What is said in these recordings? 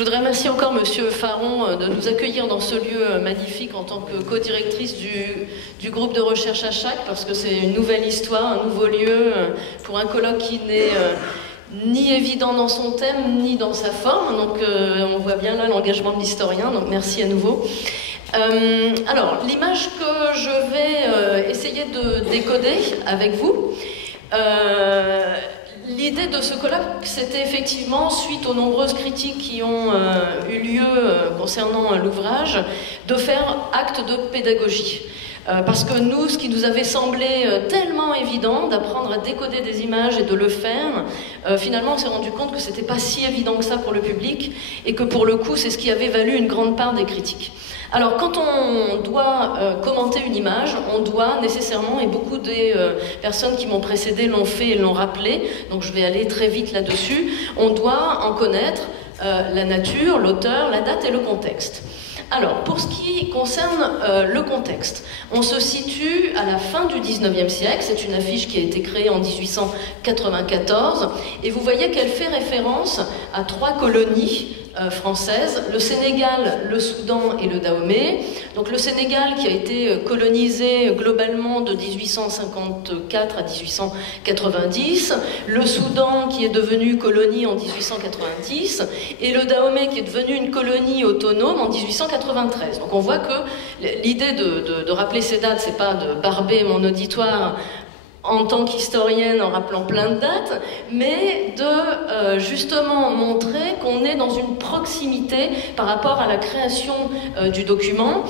Je voudrais remercier encore Monsieur Faron de nous accueillir dans ce lieu magnifique en tant que co-directrice du groupe de recherche à Chac, parce que c'est une nouvelle histoire, un nouveau lieu pour un colloque qui n'est ni évident dans son thème, ni dans sa forme. Donc on voit bien là l'engagement de l'historien, donc merci à nouveau. Alors, l'image que je vais essayer de décoder avec vous, l'idée de ce colloque, c'était effectivement, suite aux nombreuses critiques qui ont eu lieu concernant l'ouvrage, de faire acte de pédagogie. Parce que nous, ce qui nous avait semblé tellement évident d'apprendre à décoder des images et de le faire, finalement on s'est rendu compte que c'était pas si évident que ça pour le public, et que pour le coup c'est ce qui avait valu une grande part des critiques. Alors quand on doit commenter une image, on doit nécessairement, et beaucoup des personnes qui m'ont précédé l'ont fait et l'ont rappelé, donc je vais aller très vite là-dessus, on doit en connaître la nature, l'auteur, la date et le contexte. Alors, pour ce qui concerne le contexte, on se situe à la fin du 19e siècle, c'est une affiche qui a été créée en 1894, et vous voyez qu'elle fait référence à 3 colonies françaises, le Sénégal, le Soudan et le Dahomey. Donc le Sénégal qui a été colonisé globalement de 1854 à 1890, le Soudan qui est devenu colonie en 1890, et le Dahomey qui est devenu une colonie autonome en 1893. Donc on voit que l'idée de rappeler ces dates, c'est pas de barber mon auditoire en tant qu'historienne en rappelant plein de dates, mais de justement montrer qu'on est dans une proximité par rapport à la création du document.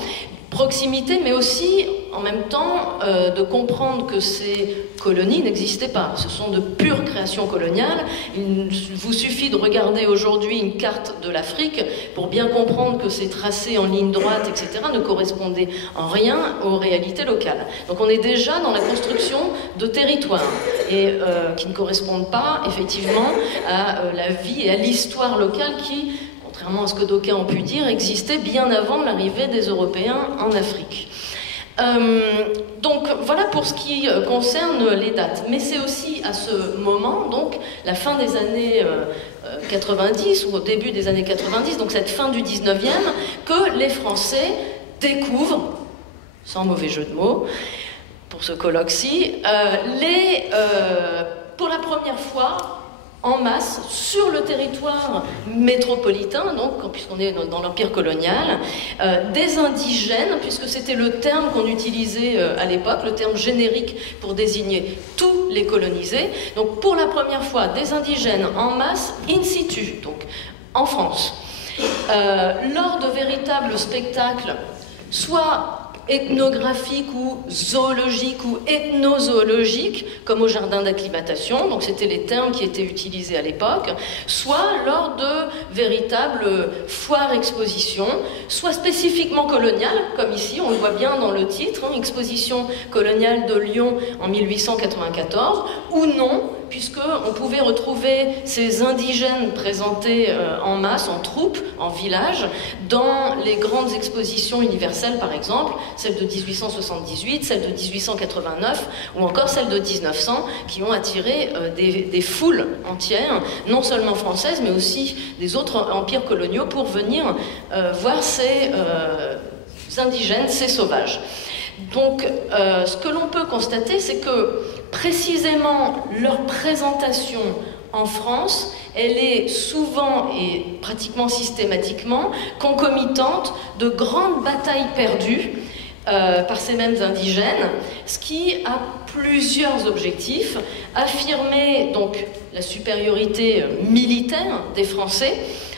Proximité, mais aussi, en même temps, de comprendre que ces colonies n'existaient pas. Ce sont de pures créations coloniales. Il vous suffit de regarder aujourd'hui une carte de l'Afrique pour bien comprendre que ces tracés en ligne droite, etc., ne correspondaient en rien aux réalités locales. Donc on est déjà dans la construction de territoires, et qui ne correspondent pas, effectivement, à la vie et à l'histoire locale qui, contrairement à ce que d'aucuns ont pu dire, existait bien avant l'arrivée des Européens en Afrique. Donc voilà pour ce qui concerne les dates. Mais c'est aussi à ce moment, donc la fin des années 90 ou au début des années 90, donc cette fin du 19e, que les Français découvrent, sans mauvais jeu de mots, pour ce colloque-ci, pour la première fois, en masse, sur le territoire métropolitain, donc, puisqu'on est dans l'empire colonial, des indigènes, puisque c'était le terme qu'on utilisait à l'époque, le terme générique pour désigner tous les colonisés. Donc pour la première fois, des indigènes en masse, in situ, donc en France, lors de véritables spectacles, soit ethnographique ou zoologique ou ethnozoologique, comme au jardin d'acclimatation, donc c'était les termes qui étaient utilisés à l'époque, soit lors de véritables foires-expositions, soit spécifiquement coloniales, comme ici, on le voit bien dans le titre, hein, Exposition coloniale de Lyon en 1894, ou non, puisqu'on pouvait retrouver ces indigènes présentés en masse, en troupes, en village, dans les grandes expositions universelles, par exemple, celle de 1878, celle de 1889, ou encore celle de 1900, qui ont attiré des foules entières, non seulement françaises, mais aussi des autres empires coloniaux, pour venir voir ces indigènes, ces sauvages. Donc, ce que l'on peut constater, c'est que précisément leur présentation en France, elle est souvent et pratiquement systématiquement concomitante de grandes batailles perdues par ces mêmes indigènes, ce qui a plusieurs objectifs. Affirmer donc la supériorité militaire des Français,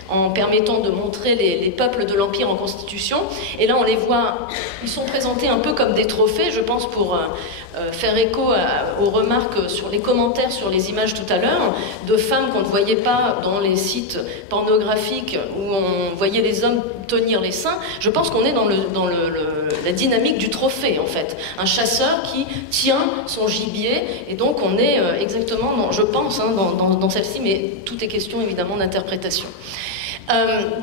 en permettant de montrer les peuples de l'Empire en constitution. Et là, on les voit, ils sont présentés un peu comme des trophées, je pense, pour faire écho aux remarques sur les commentaires sur les images tout à l'heure, de femmes qu'on ne voyait pas dans les sites pornographiques où on voyait les hommes tenir les seins. Je pense qu'on est dans la dynamique du trophée, en fait. Un chasseur qui tient son gibier, et donc on est exactement, je pense, hein, dans celle-ci, mais tout est question évidemment d'interprétation.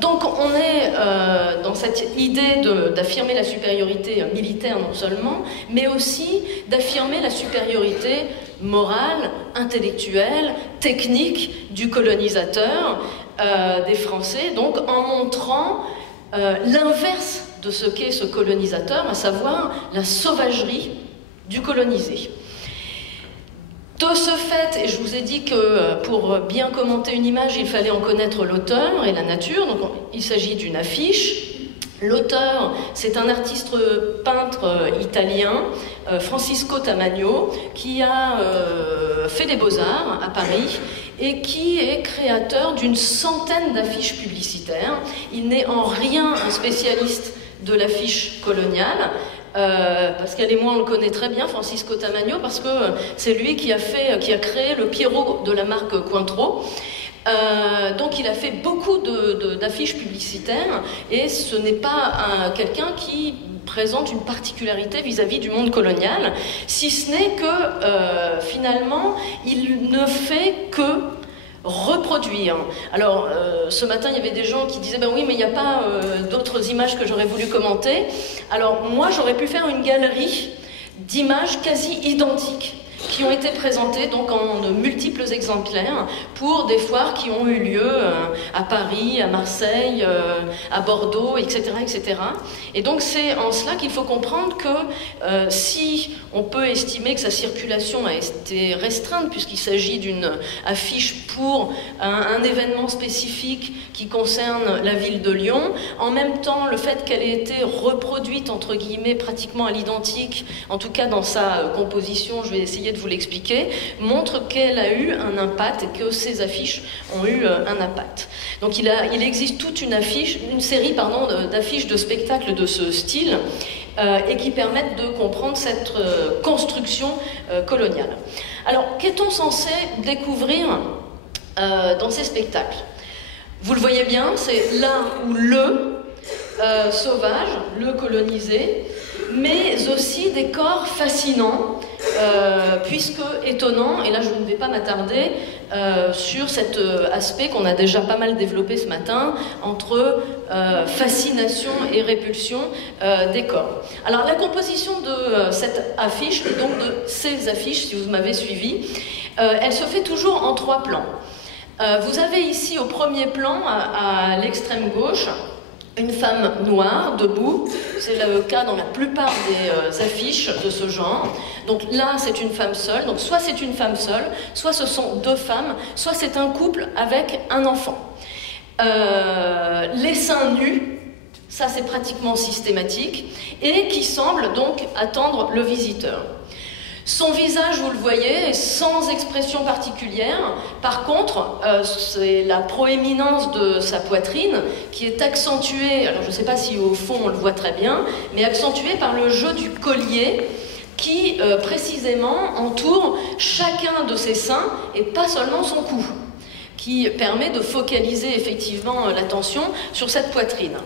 Donc on est dans cette idée d'affirmer la supériorité militaire non seulement, mais aussi d'affirmer la supériorité morale, intellectuelle, technique du colonisateur, des Français, donc en montrant l'inverse de ce qu'est ce colonisateur, à savoir la sauvagerie du colonisé. De ce fait, et je vous ai dit que pour bien commenter une image, il fallait en connaître l'auteur et la nature, donc il s'agit d'une affiche. L'auteur, c'est un artiste peintre italien, Francisco Tamagno, qui a fait des beaux-arts à Paris et qui est créateur d'une centaine d'affiches publicitaires. Il n'est en rien un spécialiste de l'affiche coloniale, Pascal et moi on le connaît très bien, Francisco Tamagno, parce que c'est lui qui a créé le Pierrot de la marque Cointreau. Donc il a fait beaucoup d'affiches publicitaires et ce n'est pas quelqu'un qui présente une particularité vis-à-vis du monde colonial, si ce n'est que finalement il ne fait que reproduire. Alors ce matin il y avait des gens qui disaient ben oui mais il n'y a pas d'autres images que j'aurais voulu commenter. Alors moi j'aurais pu faire une galerie d'images quasi identiques qui ont été présentées donc en de multiples exemplaires pour des foires qui ont eu lieu à Paris, à Marseille, à Bordeaux, etc., etc. Et donc c'est en cela qu'il faut comprendre que si on peut estimer que sa circulation a été restreinte puisqu'il s'agit d'une affiche pour un événement spécifique qui concerne la ville de Lyon, en même temps le fait qu'elle ait été reproduite entre guillemets pratiquement à l'identique, en tout cas dans sa composition, je vais essayer de vous l'expliquer, montre qu'elle a eu un impact et que ces affiches ont eu un impact. Donc il existe toute une série d'affiches de spectacles de ce style et qui permettent de comprendre cette construction coloniale. Alors qu'est-on censé découvrir dans ces spectacles? Vous le voyez bien, c'est là où le sauvage, le colonisé, mais aussi des corps fascinants, puisque étonnant, et là je ne vais pas m'attarder sur cet aspect qu'on a déjà pas mal développé ce matin, entre fascination et répulsion des corps. Alors la composition de cette affiche, et donc de ces affiches, si vous m'avez suivi, elle se fait toujours en 3 plans. Vous avez ici au premier plan, à l'extrême gauche, une femme noire, debout. C'est le cas dans la plupart des affiches de ce genre. Donc là, c'est une femme seule. Donc soit c'est une femme seule, soit ce sont 2 femmes, soit c'est un couple avec un enfant. Les seins nus, ça c'est pratiquement systématique, et qui semble donc attendre le visiteur. Son visage, vous le voyez, est sans expression particulière. Par contre, c'est la proéminence de sa poitrine qui est accentuée, alors je ne sais pas si au fond on le voit très bien, mais accentuée par le jeu du collier qui précisément entoure chacun de ses seins et pas seulement son cou, qui permet de focaliser effectivement l'attention sur cette poitrine.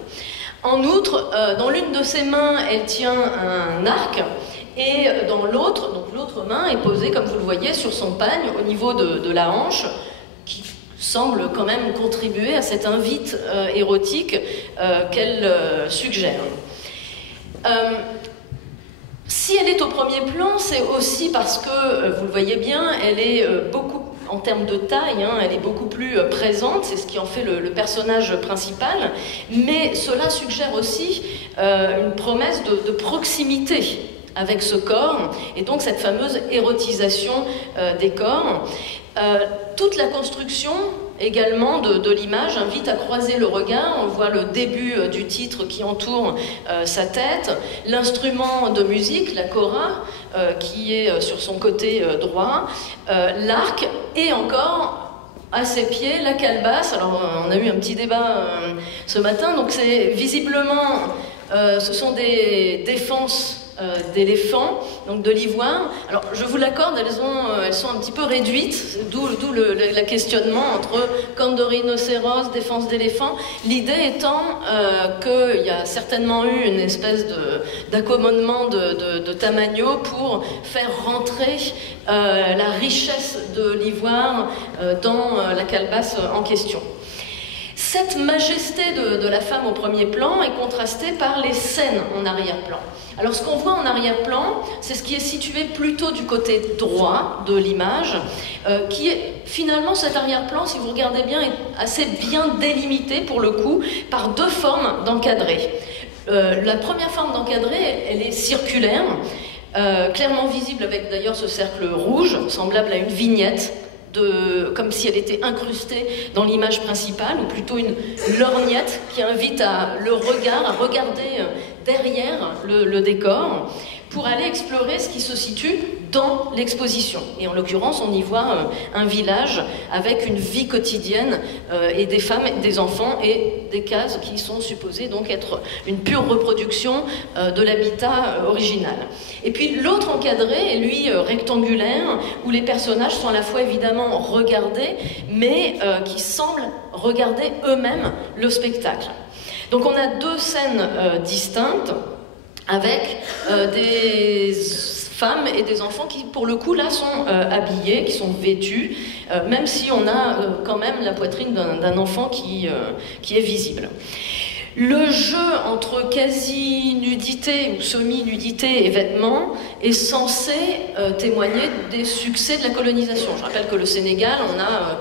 En outre, dans l'une de ses mains, elle tient un arc, et dans l'autre, donc l'autre main est posée, comme vous le voyez, sur son pagne au niveau de la hanche, qui semble quand même contribuer à cette invite érotique qu'elle suggère. Si elle est au premier plan, c'est aussi parce que, vous le voyez bien, elle est beaucoup, en termes de taille, hein, elle est beaucoup plus présente, c'est ce qui en fait le personnage principal, mais cela suggère aussi une promesse de proximité avec ce corps, et donc cette fameuse érotisation des corps. Toute la construction également de l'image invite à croiser le regard. On voit le début du titre qui entoure sa tête, l'instrument de musique, la kora, qui est sur son côté droit, l'arc, et encore à ses pieds la calebasse. Alors on a eu un petit débat ce matin, donc c'est visiblement ce sont des défenses d'éléphants, donc de l'ivoire. Alors je vous l'accorde, elles sont un petit peu réduites, d'où le questionnement entre cornes de rhinocéros, défense d'éléphant. L'idée étant qu'il y a certainement eu une espèce d'accommodement de Tamagno pour faire rentrer la richesse de l'ivoire dans la calebasse en question. Cette majesté de la femme au premier plan est contrastée par les scènes en arrière-plan. Alors ce qu'on voit en arrière-plan, c'est ce qui est situé plutôt du côté droit de l'image, qui est finalement cet arrière-plan, si vous regardez bien, est assez bien délimité pour le coup par deux formes d'encadré. La première forme d'encadré, elle est circulaire, clairement visible avec d'ailleurs ce cercle rouge, semblable à une vignette, comme si elle était incrustée dans l'image principale, ou plutôt une lorgnette qui invite à regarder derrière le décor, pour aller explorer ce qui se situe dans l'exposition. Et en l'occurrence, on y voit un village avec une vie quotidienne et des femmes, des enfants et des cases qui sont supposées donc être une pure reproduction de l'habitat original. Et puis l'autre encadré est lui rectangulaire, où les personnages sont à la fois évidemment regardés, mais qui semblent regarder eux-mêmes le spectacle. Donc on a deux scènes distinctes, avec des femmes et des enfants qui, pour le coup, là, sont habillés, qui sont vêtus, même si on a quand même la poitrine d'un enfant qui est visible. Le jeu entre quasi-nudité ou semi-nudité et vêtements est censé témoigner des succès de la colonisation. Je rappelle que le Sénégal, on a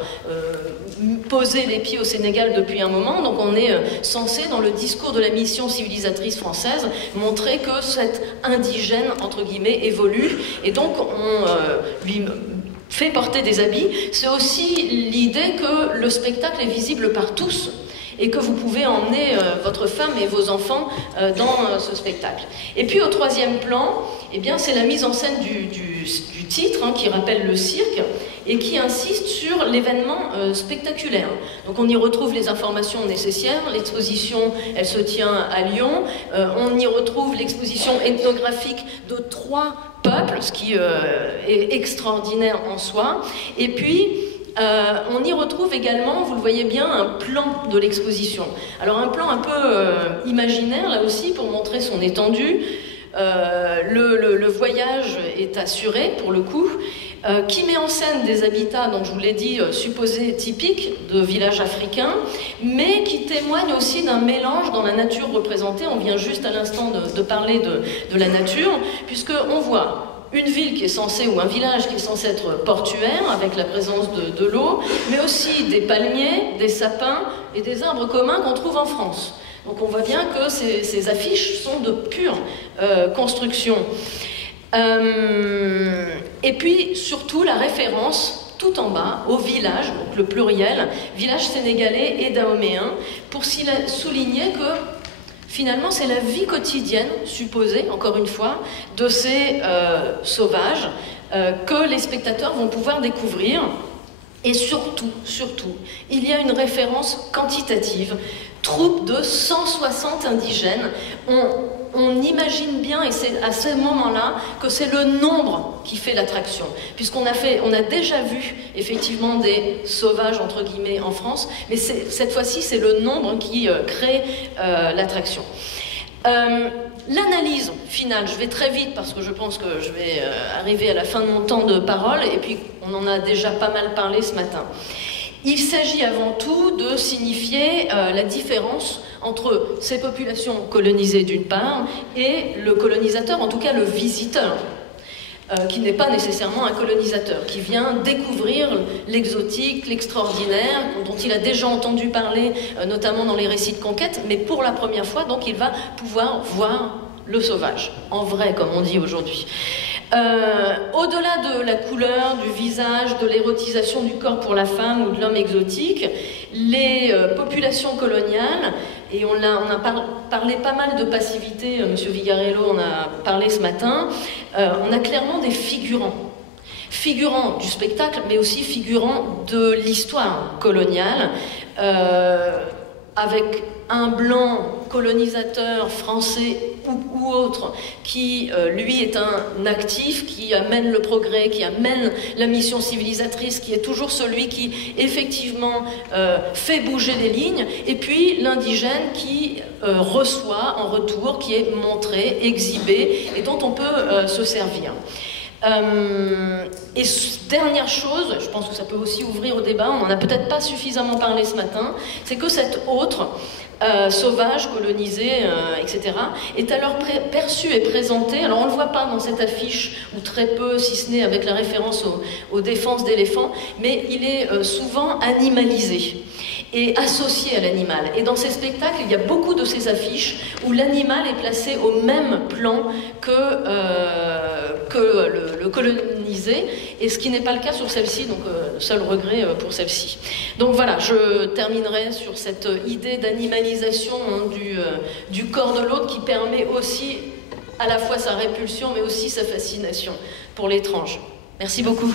posé les pieds au Sénégal depuis un moment, donc on est censé, dans le discours de la mission civilisatrice française, montrer que cet indigène, entre guillemets, évolue, et donc on lui fait porter des habits. C'est aussi l'idée que le spectacle est visible par tous, et que vous pouvez emmener votre femme et vos enfants dans ce spectacle. Et puis au troisième plan, eh bien, c'est la mise en scène du titre, hein, qui rappelle le cirque, et qui insiste sur l'événement spectaculaire. Donc on y retrouve les informations nécessaires, l'exposition, elle se tient à Lyon, on y retrouve l'exposition ethnographique de 3 peuples, ce qui est extraordinaire en soi, et puis on y retrouve également, vous le voyez bien, un plan de l'exposition. Alors un plan un peu imaginaire, là aussi, pour montrer son étendue. Le voyage est assuré, pour le coup, qui met en scène des habitats, donc je vous l'ai dit, supposés typiques de villages africains, mais qui témoignent aussi d'un mélange dans la nature représentée. On vient juste à l'instant de parler de la nature, puisqu'on voit une ville qui est censée, ou un village qui est censé être portuaire, avec la présence de l'eau, mais aussi des palmiers, des sapins et des arbres communs qu'on trouve en France. Donc on voit bien que ces affiches sont de pure construction. Et puis surtout la référence tout en bas au village, donc le pluriel, village sénégalais et dahoméen, pour souligner que finalement, c'est la vie quotidienne, supposée, encore une fois, de ces sauvages que les spectateurs vont pouvoir découvrir. Et surtout, il y a une référence quantitative. Troupe de 160 indigènes. On imagine bien, et c'est à ce moment-là, que c'est le nombre qui fait l'attraction. Puisqu'on a déjà vu, effectivement, des sauvages, entre guillemets, en France, mais cette fois-ci, c'est le nombre qui crée l'attraction. L'analyse finale, je vais très vite parce que je pense que je vais arriver à la fin de mon temps de parole, et puis on en a déjà pas mal parlé ce matin. Il s'agit avant tout de signifier la différence entre ces populations colonisées d'une part et le colonisateur, en tout cas le visiteur, qui n'est pas nécessairement un colonisateur, qui vient découvrir l'exotique, l'extraordinaire, dont il a déjà entendu parler, notamment dans les récits de conquête, mais pour la première fois, donc il va pouvoir voir le sauvage, en vrai, comme on dit aujourd'hui. Au-delà de la couleur, du visage, de l'érotisation du corps pour la femme ou de l'homme exotique, les populations coloniales, et on a parlé pas mal de passivité, M. Vigarello en a parlé ce matin, on a clairement des figurants. Figurants du spectacle, mais aussi figurants de l'histoire coloniale, avec un blanc colonisateur français ou autre qui, lui, est un actif, qui amène le progrès, qui amène la mission civilisatrice, qui est toujours celui qui, effectivement, fait bouger les lignes, et puis l'indigène qui reçoit en retour, qui est montré, exhibé, et dont on peut se servir. Et dernière chose, je pense que ça peut aussi ouvrir au débat, on n'en a peut-être pas suffisamment parlé ce matin, c'est que cet autre, sauvage, colonisé, etc., est alors perçu et présenté, alors on ne le voit pas dans cette affiche, ou très peu, si ce n'est avec la référence aux défenses d'éléphants, mais il est souvent animalisé et associé à l'animal. Et dans ces spectacles, il y a beaucoup de ces affiches où l'animal est placé au même plan que le colonisé, et ce qui n'est pas le cas sur celle-ci, donc seul regret pour celle-ci. Donc voilà, je terminerai sur cette idée d'animalisation du corps de l'autre qui permet aussi à la fois sa répulsion mais aussi sa fascination pour l'étrange. Merci beaucoup.